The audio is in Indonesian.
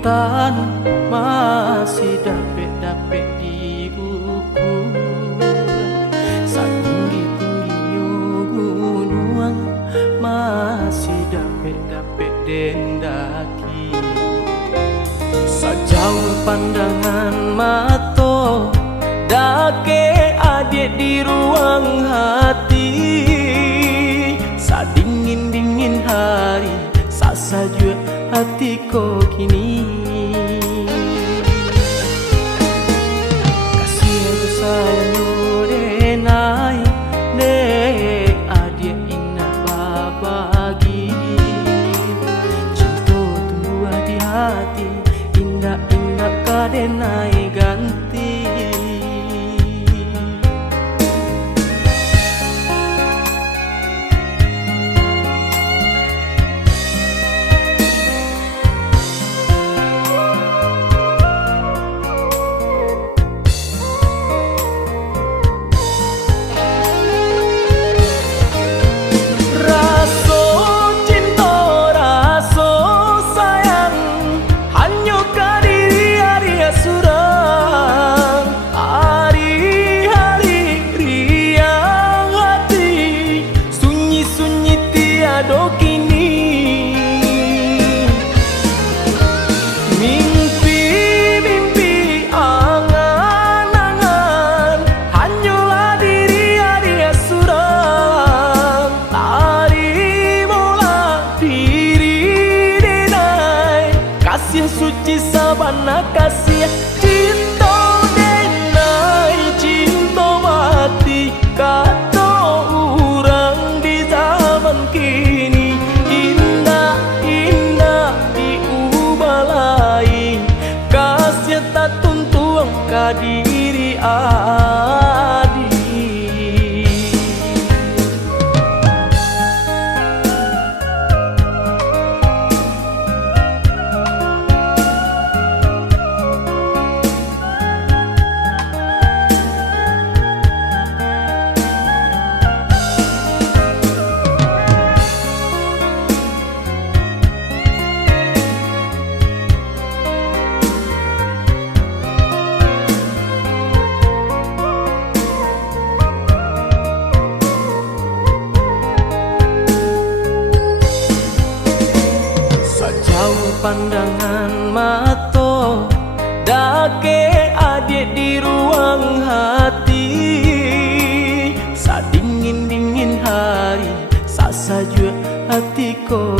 intan masih dapet-dapet di ukur. Setinggi-tingginya gunung masih dapet-dapet dendaki. Sejauh pandangan mata dake adik di ruang hati. Sadingin-dingin hari sasaja hatiku kini. Kasih aku sayang denai nek adik indah babagi. Cinta tumbuh di hati indah-indah kadenai ganti. Mimpi-mimpi, angan-angan, hanyalah diri adia surang. Terimalah diri denai, kasih suci sabana kasih cinta denai, cinta mati kata orang di zaman kini. Tak tuntuang ka diri adi. Jauh pandangan mata dake adik di ruang hati. Sadingin-dingin hari sasaja hatiku